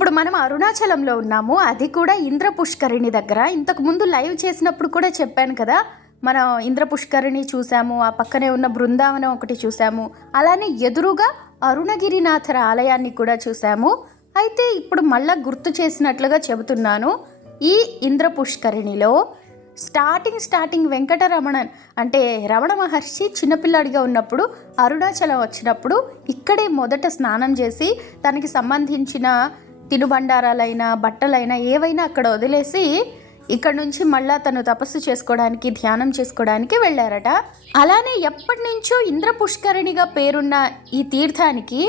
ఇప్పుడు మనం అరుణాచలంలో ఉన్నాము. అది కూడా ఇంద్ర పుష్కరిణి దగ్గర. ఇంతకు ముందు లైవ్ చేసినప్పుడు కూడా చెప్పాను కదా మనం ఇంద్ర పుష్కరిణి చూసాము ఆ పక్కనే ఉన్న బృందావనం ఒకటి చూసాము. అలానే ఎదురుగా అరుణగిరినాథర ఆలయాన్ని కూడా చూసాము. అయితే ఇప్పుడు మళ్ళా గుర్తు చేసినట్లుగా చెబుతున్నాను ఈ ఇంద్ర పుష్కరిణిలో స్టార్టింగ్ స్టార్టింగ్ వెంకటరమణన్ అంటే రమణ మహర్షి చిన్నపిల్లాడిగా ఉన్నప్పుడు అరుణాచలం వచ్చినప్పుడు ఇక్కడే మొదట స్నానం చేసి తనకి సంబంధించిన తినుబండారాలైనా బట్టలైనా ఏవైనా అక్కడ వదిలేసి ఇక్కడ నుంచి మళ్ళా తను తపస్సు చేసుకోవడానికి ధ్యానం చేసుకోవడానికి వెళ్ళారట. అలానే ఎప్పటి నుంచో ఇంద్ర పుష్కరిణిగా పేరున్న ఈ తీర్థానికి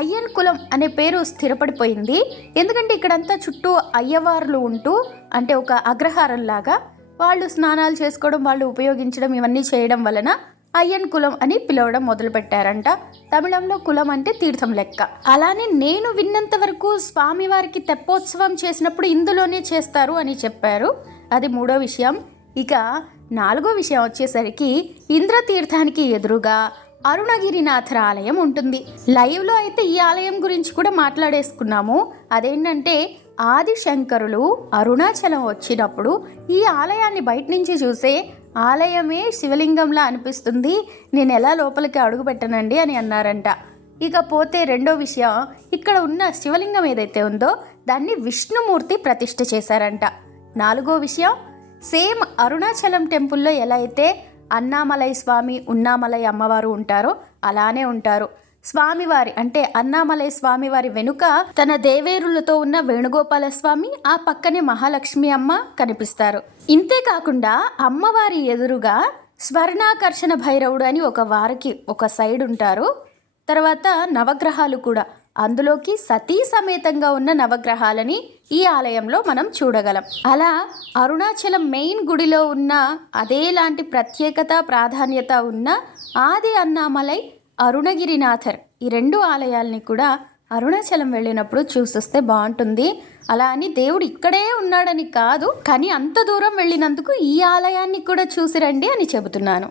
అయ్యన్ కులం అనే పేరు స్థిరపడిపోయింది. ఎందుకంటే ఇక్కడంతా చుట్టూ అయ్యవార్లు ఉంటూ అంటే ఒక అగ్రహారంలాగా వాళ్ళు స్నానాలు చేసుకోవడం వాళ్ళు ఉపయోగించడం ఇవన్నీ చేయడం వలన అయ్యన్ కులం అని పిలవడం మొదలుపెట్టారంట. తమిళంలో కులం అంటే తీర్థం లెక్క. అలానే నేను విన్నంత వరకు స్వామివారికి తెప్పోత్సవం చేసినప్పుడు ఇందులోనే చేస్తారు అని చెప్పారు. అది మూడో విషయం. ఇక నాలుగో విషయం వచ్చేసరికి ఇంద్రతీర్థానికి ఎదురుగా అరుణగిరినాథర ఆలయం ఉంటుంది. లైవ్లో అయితే ఈ ఆలయం గురించి కూడా మాట్లాడేసుకున్నాము. అదేంటంటే ఆదిశంకరులు అరుణాచలం వచ్చినప్పుడు ఈ ఆలయాన్ని బయట నుంచి చూసే ఆలయమే శివలింగంలా అనిపిస్తుంది. నేను ఎలా లోపలికి అడుగుపెట్టనండి అని అన్నారంట. ఇకపోతే రెండో విషయం ఇక్కడ ఉన్న శివలింగం ఏదైతే ఉందో దాన్ని విష్ణుమూర్తి ప్రతిష్ఠ చేశారంట. నాలుగో విషయం సేమ్ అరుణాచలం టెంపుల్లో ఎలా అయితే అన్నామలై స్వామి ఉన్నామలై అమ్మవారు ఉంటారో అలానే ఉంటారు. స్వామివారి అంటే అన్నామలై స్వామివారి వెనుక తన దేవేరులతో ఉన్న వేణుగోపాల స్వామి ఆ పక్కనే మహాలక్ష్మి అమ్మ కనిపిస్తారు. ఇంతే కాకుండా అమ్మవారి ఎదురుగా స్వర్ణాకర్షణ భైరవుడు అని ఒక వారికి ఒక సైడ్ ఉంటారు. తర్వాత నవగ్రహాలు కూడా. అందులోకి సతీ సమేతంగా ఉన్న నవగ్రహాలని ఈ ఆలయంలో మనం చూడగలం. అలా అరుణాచలం మెయిన్ గుడిలో ఉన్న అదేలాంటి ప్రత్యేకత ప్రాధాన్యత ఉన్న ఆది అన్నామలై అరుణగిరినాథర్. ఈ రెండు ఆలయాల్ని కూడా అరుణాచలం వెళ్ళినప్పుడు చూసొస్తే బాగుంటుంది. అలా అని దేవుడు ఇక్కడే ఉన్నాడని కాదు కానీ అంత దూరం వెళ్ళినందుకు ఈ ఆలయాన్ని కూడా చూసిరండి అని చెబుతున్నాను.